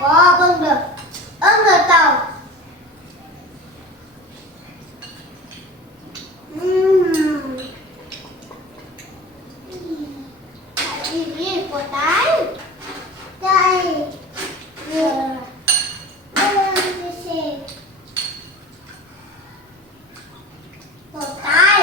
บ่เบิ่งเด้อเอิ้งเด้อเต่าอืมอีนี่ปวดตายใจเออเออไม่ใช่ปวดตาย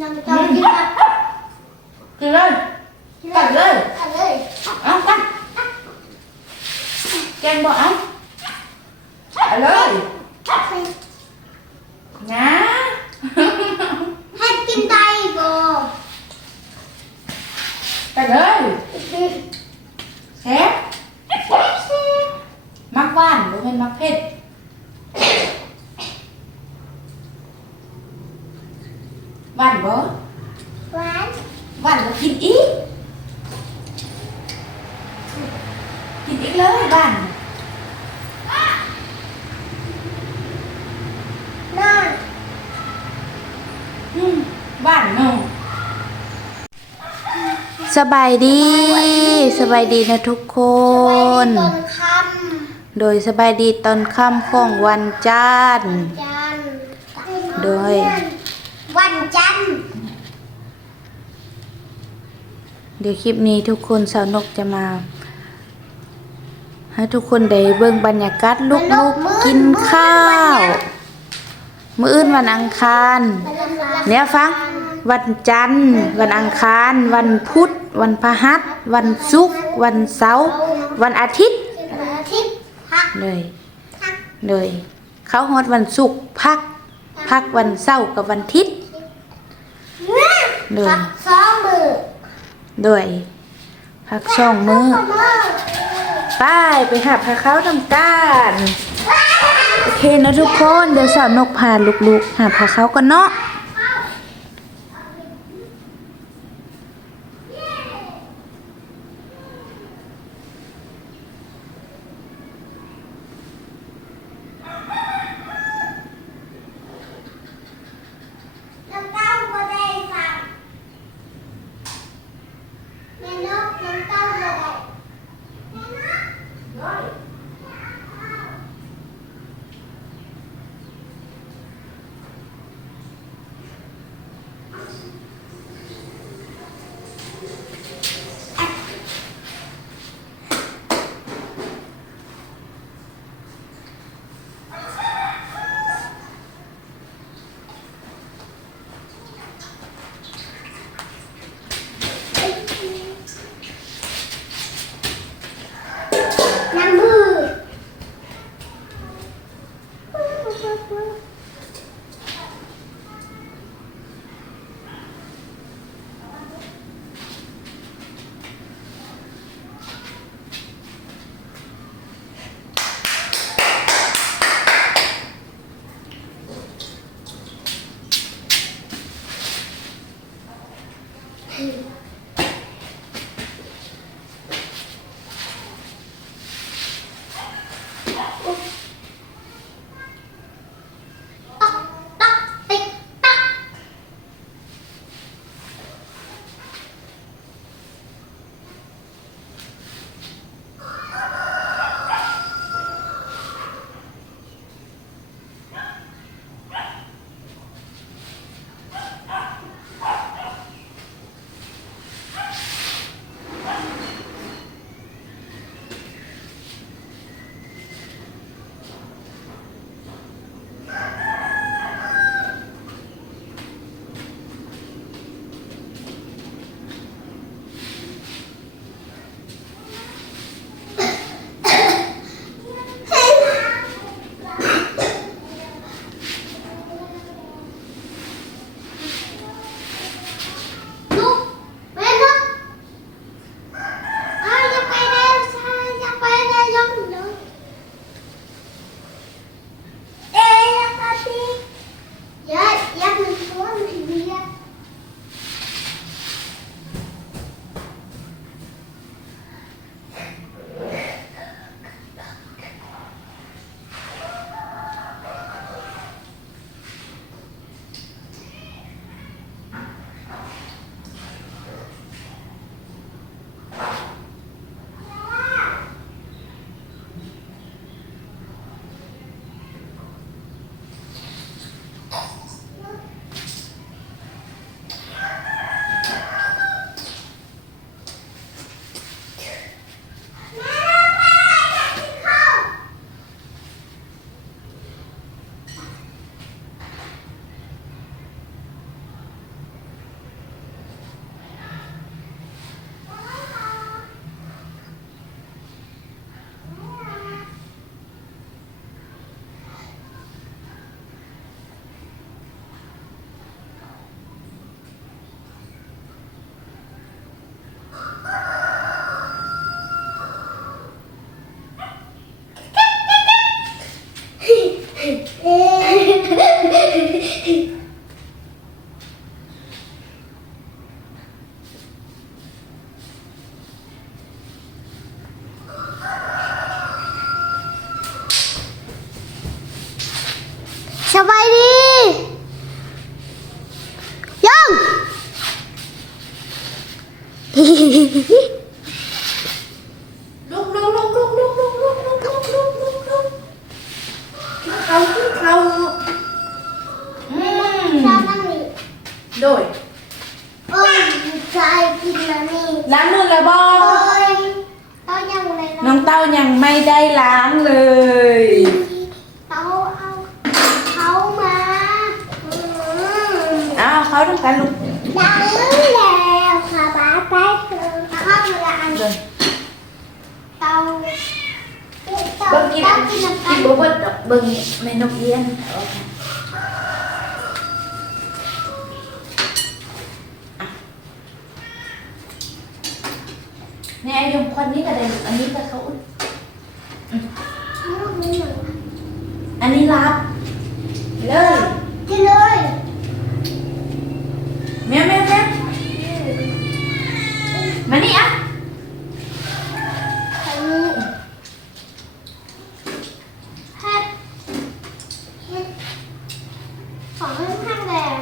น้ำเต้าที่กับ กินเลยกัดเลย เอาเลย เอากัดแกงบ่เอาเอาเลยนะ ให้กินได้บ่ กัดเลยแซ่บมักหวานหรือเป็นมักเผ็ดหวานบ่ หวาน หวานก็กินอีก กินอีกเลยหวาน น่า อืมหวานเนาะ สบายดี สบายดีนะทุกคนต้นคโดยสบายดีตอนค่ำของวันจันทร์ำจันทร์โดย วันจันทร์เดี๋ยวคลิปนี้ทุกคนสาวนกจะมา ให้ทุกคนได้เบิ่งบรรยากาศลูกๆกินข้าว มื้ออื่นวันอังคาร เนี่ยฟัง วันจันทร์ วันอังคาร วันพุธ วันพฤหัส วันศุกร์ วันเสาร์ วันอาทิตย์วันอาทิตย์พักเลยพักเลย เขาฮอดวันศุกร์พัก พักวันเสาร์กับวันอาทิตย์ เลยพักสองมือด้วยพักช่องมือมือไปไปหาพาเขาทำการโอเคนะทุกคน เดี๋ยวสาวนกพาลูกๆ หาพาเขากันเนาะ nói rất cả luôn Đã lớn là hòa bà bác luôn Nó khóc là anh Rồi Tao Bưng kia Bưng kia Bưng kia Bưng kia Bưng kia Mở ngân.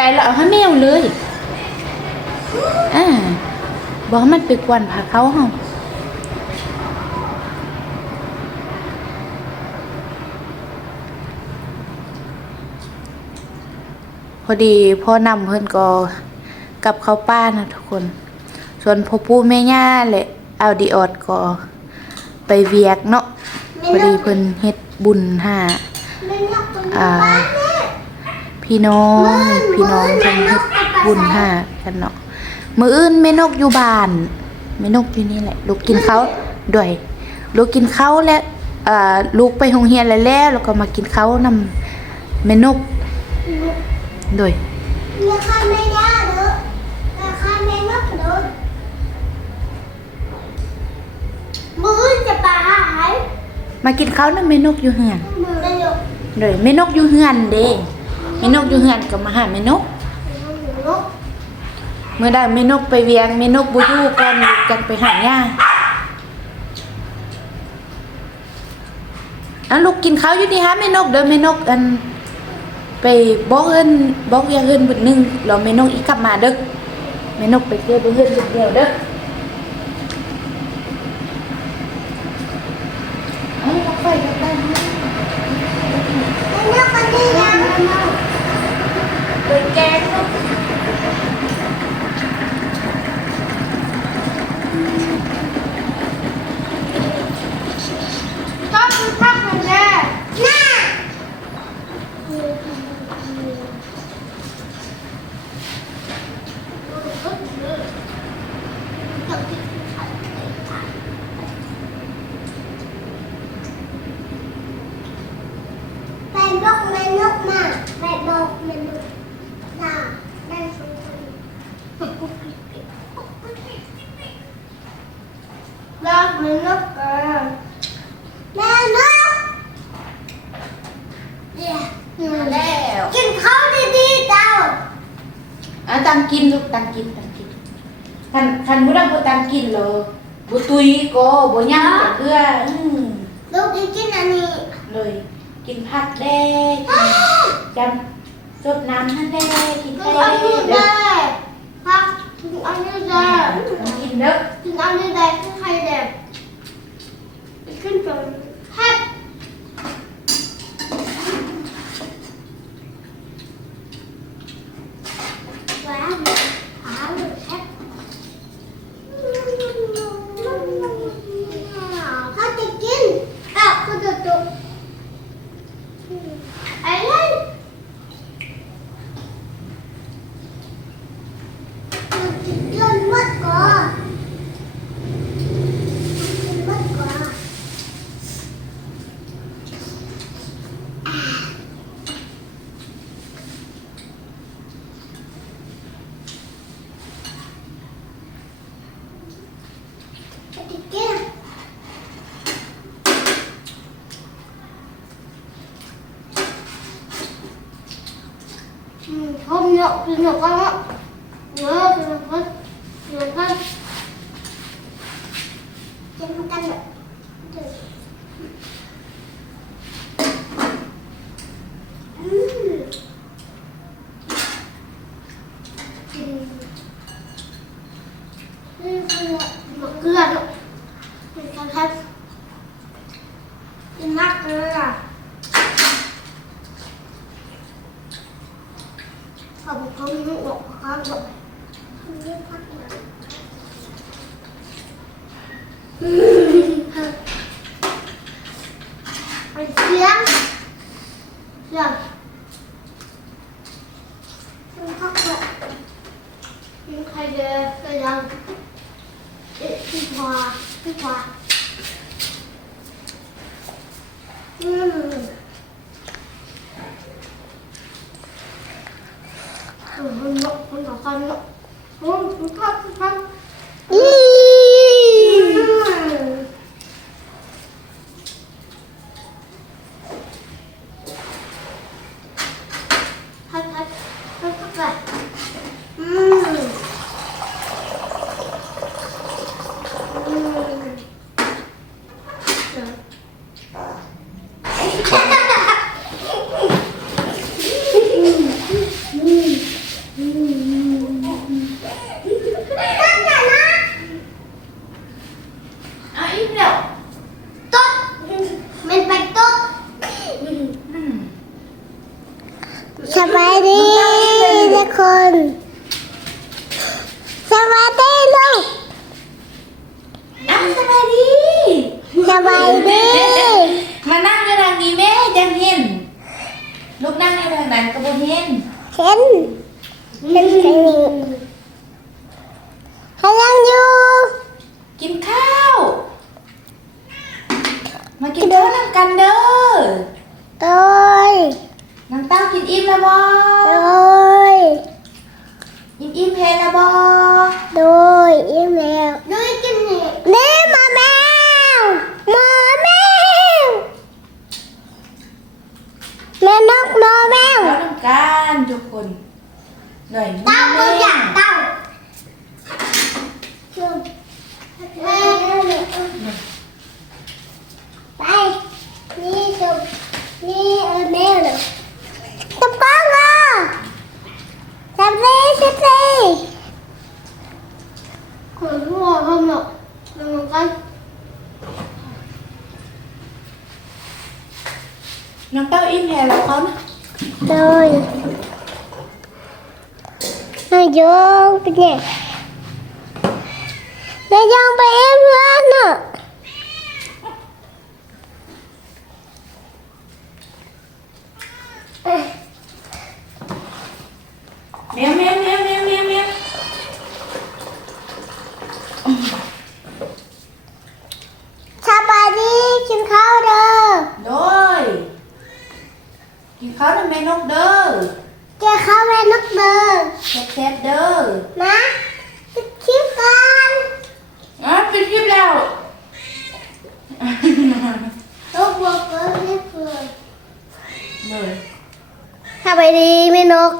ลูกกินบ่ได้แล้วเอาให้แมวเลยอ่าบอกมันไปกวนผักเขาเฮาพอดีพ่อนำเพิ่นก็กับเขาป้านะทุกคน ส่วนพ่อปู่แม่ย่าและเอาดีออดก็ไปเวียกเนาะพอดีเพิ่นเฮ็ดบุญหาอ่า พี่น้อง พี่น้องเพิ่นเฮ็ดบุญหากันเนาะมื้ออื่นแม่นกอยู่บ้านแม่นกอยู่นี่แหละ ลูกกินข้าวด้วย ลูกกินข้าวแล้วเอ่อลูกไปโรงเรียนแล้วแล้วแล้วก็มากินข้าวนำแม่นกด้วยอย่าข้ามไม่ได้เด้ออย่าข้ามไม่นับเด้อมือจะปาหายมากินข้าวนำแม่นกอยู่เฮือนมือกันอยู่ด้วยแม่นกอยู่เฮือนเด้ แม่นกอยู่เฮือนก็มาหาแม่นกนกเมื่อได้แม่นกไปเวียงแม่นกบ่อยู่ก่อนลูกจังไปหาย่าอันลูกกินข้าวอยู่นี่ฮะแม่นกเด้อแม่นกอันไปบอกเอิ้นบอกเวียงเอิ้นบึดหนึงแล้วแม่นกอีกกลับมาเด้อแม่นกไปเที่ยวบ่เอิ้นบึดเดียวเด้อเอ้ยเราไปกันได้ไหม แม่นกคนนี้นะ ไปแกงเนาะ ชอบกินข้าวเหมือนแม่น่าไปบอกแม่นกมาไปบอกแม่นกน่าได้สองคนรักแม่นกกันแม่นกเนี่ย มาแล้ว กินข้าวดีๆเจ้า อะตังกินลูก ตังกินตังกินคันคันบ่ได้บ่ตังกินเหรอบ่ตุยก็บ่ย่างกับเพื่ออืมลูกจะกินอันนี้ เลย กินผักแด้กินจำสดน้ำนั่นแด้กินกินแด้อันนี้เด้ได้พักกินอันนี้ได้อกินเด้อกินอันนี้ได้คือใครเด็กขึ้นจนแฮปว้าวขาหลุดแฮปเขาจะกินอ้าวเขาจะจุกอะไร Lên mất cỏ Lên mất cỏ Cái gì kia Ừ, คือหนูก็หนูก็คือ ผมหกครับผมนี่ครับ Chiến Rồi Không thắc nhậu Nhưng khai đề Cái rằng Cái hòa Cái hòa Ừm không nhậu không có con nhậu không không không không Thật thật thật thật vậy Ừm. Ừm. Tất cả nó เอาอีกแล้ว tốt mình phải tốt อืม สบายดีทุกคนสบายดีลูก อะสบายดี สบายดี มานั่งอยู่ทางนี้ แม่จังเห็น ลูกนั่งอยู่ทางนั้นก็บ่เห็นเห็นเห็นทางนี้เขายังอยู่กินข้าว มากินข้าวนำกันเด้อโดยน้ำเต้ากินอิ่มแล้วบ่โดยอิ่มอิ่มเพลแล้วบ่โดยอีเมลโดยกินนี่นี่มาแมวมาแม แม่นกโมแมวแล้วน้ำการทุกคนหน่อยเต้าตัวใหญ่เต้าไปนี่ตัวนี่เออแมวเหรอ น้องเต้าอิ่มแทนแล้วเขานะ rồi nó vô bên này nó vô bên em lên nữa แมวแมวแมวแมวแมวแมว สบายดีกินข้าวเด้อ โดยกินข้าวทำไมนกเด้อ เจ้าข้าวแม่นกเด้อ แซ่บๆเด้อนะติดคลิปกันอะปิดคลิปแล้วลูกบอกว่าไม่เปิดเลยสบายดีแม่นก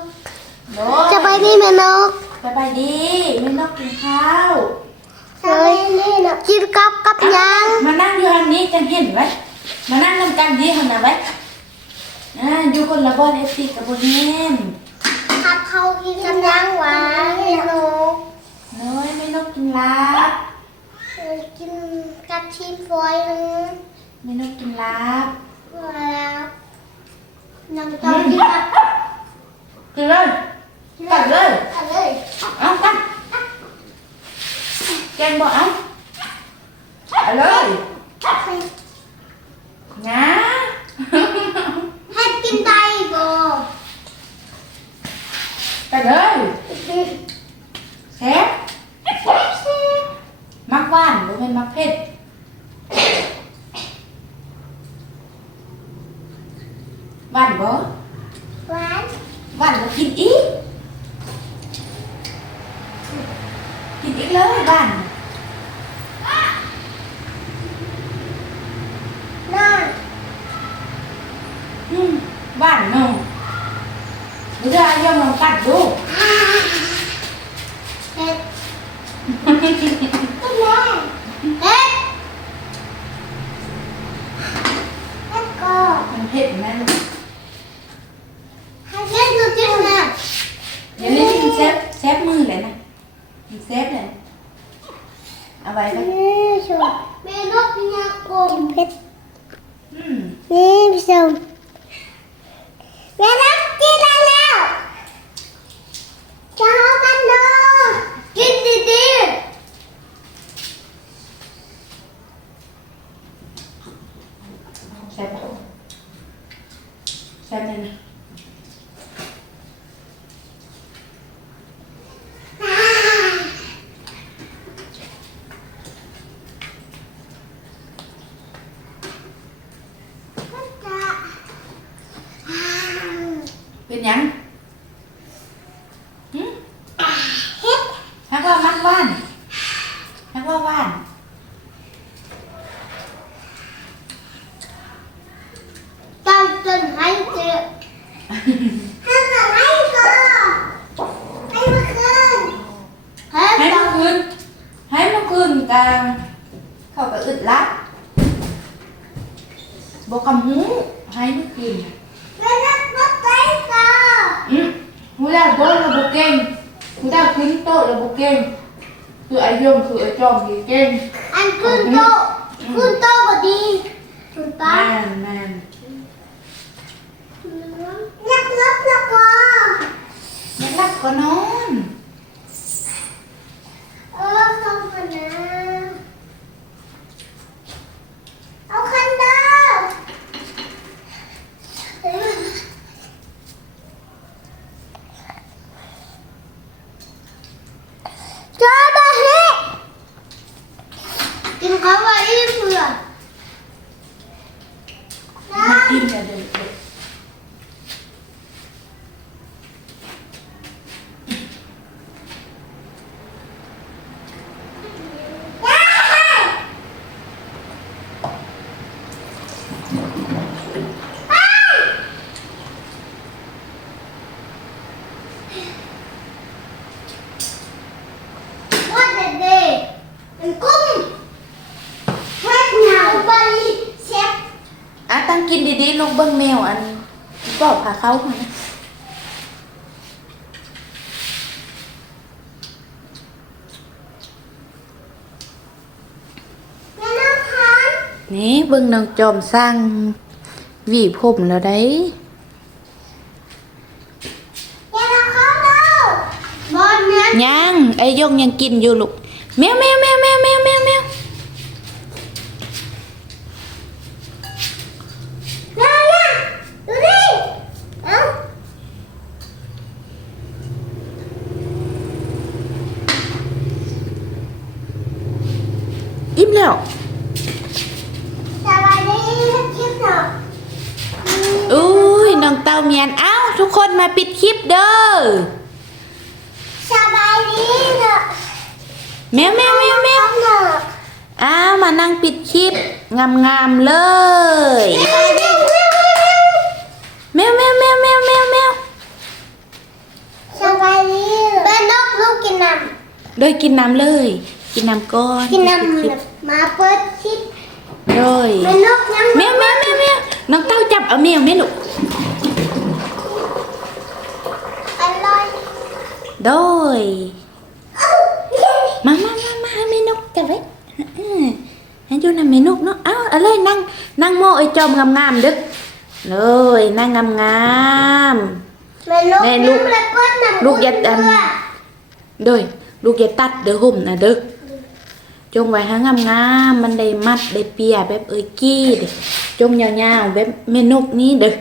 โดยสบายดีแม่นกสบายดีแม่นกกินข้าวสบายดีนกกินกับกับยังมานั่งอยู่หันนี้จังเห็นไว้มานั่งนำกันดีหันนะไว้อ่าอยู่คนละบอนเอฟซีกับบนเห็ นขับเขากินกับยังหวานแม่นกเน้ยแม่นกกินลาบกินกับชีสฟอยนึงแม่นกกินลาบล้วน้ำต้มกินกับกินเลยกัดเลยเอาเลยเอากัดแกงบ่อาเอาเลยงา ให้กินไตบ่ กัดเลยแซ่บมักหวานหรือเป็นมัก เผ็ดหวานบ่หวานหวานก็กินอีกกินอีกเลยหวานน่าอืมหวานเนาะเดี๋ยวจะยังลองกัดดูเผ็ดก็แม่เผ็ดแล้วก็มันเผ็ดไหมลูก ให้เผ็ดดูจิ้มนะ เดี๋ยวนี้กินเซฟเซฟมือเลยนะกินเซฟเลยเอาไว้ไป นี่ชมเมนูกินยากลมเผ็ด อืม นี่พี่ชมแม่รักกินได้แล้วจะเอากันเด้อกินดีๆ เซฟเซฟเลยนะ เป็นหยังหืมฮักว่ามักว่านฮักว่าว่าน จนจนให้เจอให้กับให้ก่อนให้เมื่อคืนให้ ให้ ต่อ เมื่อคืนให้เมื่อคืนกันเขาก็อึดลัด บอกคำหูให้เมื่อคืนเวลาบักไปก่อนอืมหูดาวโดนระบบเก่งหูดาวขึ้นโต๊ะระบบเก่งคือไอ้ยงคือไอ้จอมคือเก่งอันขึ้นโต๊ะขึ้นโต๊ะก็ดีถูกแมต้องนแมนนักรับนักว่าไม่หลับก็นอน เออคำกันนะเอาคันเด้อจ้าบ้าเฮ้กินข้าวไว้อีเพื่อน มา กิ ลูกเบิ้งแมวอันบอกพาเข้ามานะแม่น้องพันนี่เบิ้งน้องจอมสร้างหวีผมแล้วได้แม่น้องเขาเด้อบอลเนี่ยยังไอ้ยงยังกินอยู่ลูกแมวแมวแมวแมวแมวแมวแมว เนี่ยเนี่ยดูดิเอ้า อิ่มแล้ว สวัสดีคลิปหน่อย อุ้ยน้องเต้าเมียนเอ้าทุกคนมาปิดคลิปเด้อ สบายดีเนอะ แมวแมวแมวแมว เนอะ อ้าวมานั่งปิดค ลิปงามๆเลยสบายดีแมวแมวแมวแมวแมวแมวสบายดีเป็นนกลูกกินน้โดยกินน้ำเลย กินน้ำก้อนำกินน้ปิดคลิปำมาเปิดคลิปโดยเป็นนกยังแมวแมวแมวแมวน้องเต้าจับเอาแมวไหมลูกอร่อยโดยมามามามาให้แม่นกจับไว้เออ ให้ดูนะแม่นกเนาะเอ้าเอาเลยนั่งนั่งโมไอ้จอมงามๆเด้อเลยนั่งงามๆเป็นนกแม่ลูกยังและเปิดน้ำลูกยัดอันโดยลูกอย่าตัดเด้อห่มนะเด้อจงไว้ให้งามๆมันได้มัดได้เปียแบบเอ้ยกี้เด้อจงยาวๆแบบแม่นกนี้เด้อ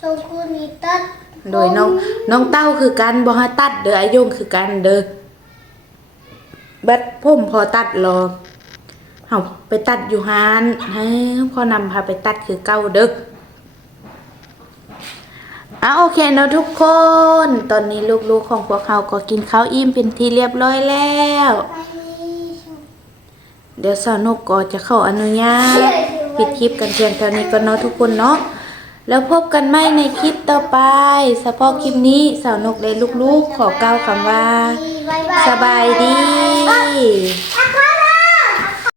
ตรงคูนี่ตัดโดยน้องน้องเต้าคือกันบ่ให้ตัดเด้ออายุงคือกันเด้อบัดผมพอตัดรอ เฮาไปตัดอยู่ฮานให้พอนำพาไปตัดคือเก่าด้ออะโอเคเนาะทุกคน ตอนนี้ลูกๆของพวกเขาก็กินข้าวอิ่มเป็นที่เรียบร้อยแล้ว เดี๋ยวสาวนกก็จะเข้าอนุญาตปิดคลิปกันเพียงเท่านี้ก็เนาะทุกคนเนาะแล้วพบกันใหม่ในคลิปต่อไปเฉพาะคลิปนี้สาวนกได้ลูกๆ ขอกล่าวคำว่า สบายดี